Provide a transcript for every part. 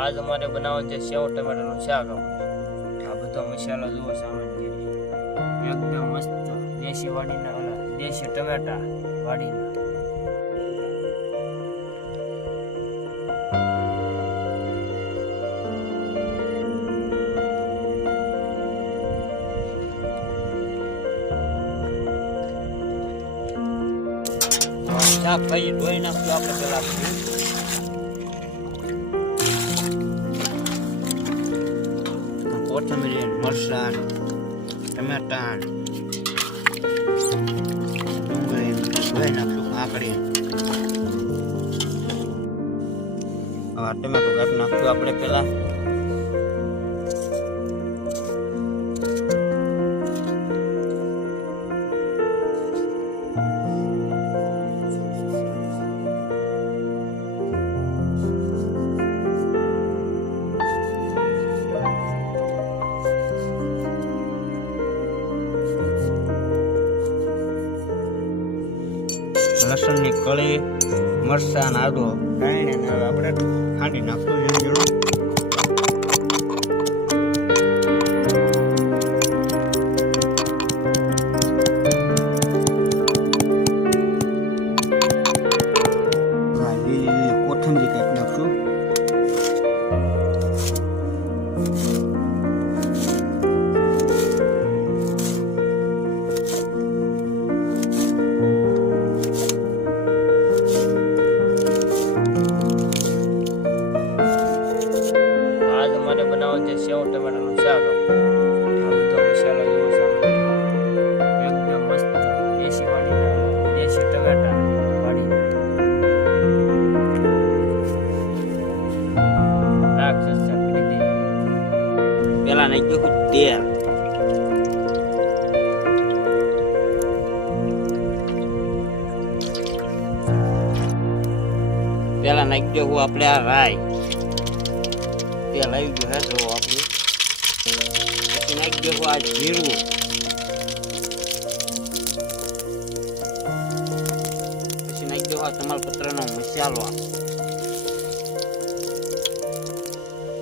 આજ અમારે બનાવવાનું છે સેવ ટમેટાનું શાક. આ બધો મસાલો જુઓ સામાન છે, એકદમ મસ્ત દેશી વાડીના દેશી ટમેટા વાડીના. શાક ભાઈ ધોઈ નાખ્યું આપણે પેલા. કોથમીર, મરચાં, ટમેટા, ડુંગળી ધોઈ નાખ્યું. કાકડી, ટમેટું કાપી નાખ્યું આપણે પેલા. લસણની કળી, મરચાં, આદુ કાઢીને આપણે ખાંડી નાખશું ઝીણું. કોથમીર કાપી નાખશું. બનાવવાનું છે સેવ ટમેટાનું શાક. આ બધો મસાલો જુઓ સામાન, એકદમ મસ્ત દેશી વાડીના દેશી ટમેટા વાડીના. રાખ સસ્તા કરી દે. પેલા નાખ્યું તેલ, પેલા નાખી દઉં આપણે આ રાઈ. તેલ આવી ગયું હે તો આપણે પછી નાખી દેવું આ જીરું, પછી નાખી દેવું આ તમાલપત્રનો મસાલો,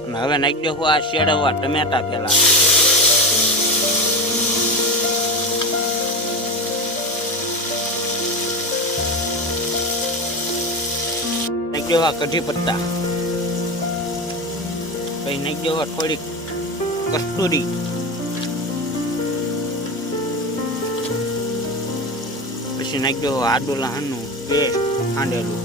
અને હવે નાખી દેવું આ શેડવા ટમેટા. પેલા નાખી દેવું આ કઢી પત્તા, પછી નાખી દેવા થોડીક કસ્તુરી, પછી નાખી દેવા આદુ લસણનું પેસ્ટ ખાંડેલું,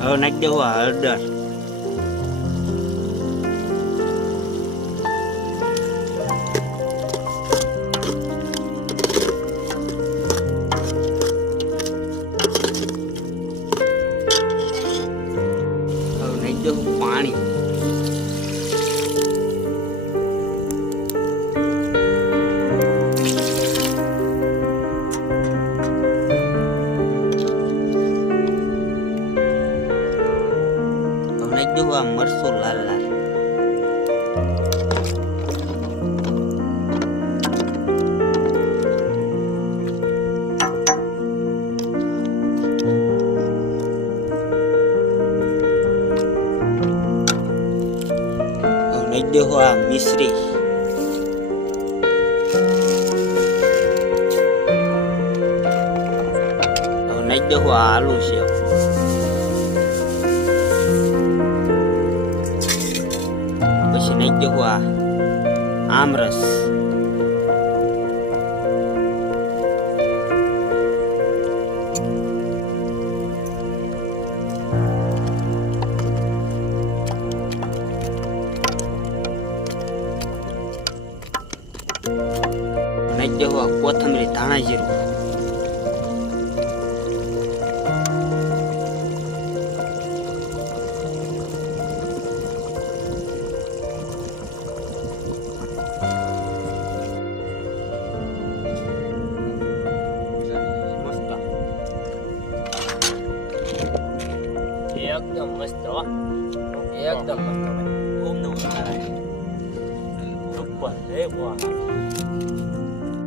હવે નાખી દેવા હળદર, પાણી, નાખી મરચું લાલ લાલ, નાખી દેવો આ મિશ્રી, નાખી દેવો આ આલુ સેવ, પછી નાખી દેવો આ આમરસ, નાખી દેવો કોથમીર, ધાણા જીરું, એકદમ મસ્ત મસ્ત હો એકદમ મસ્ત ભાઈ. ઓમ નમો નારાયણ સુપર રે વાહ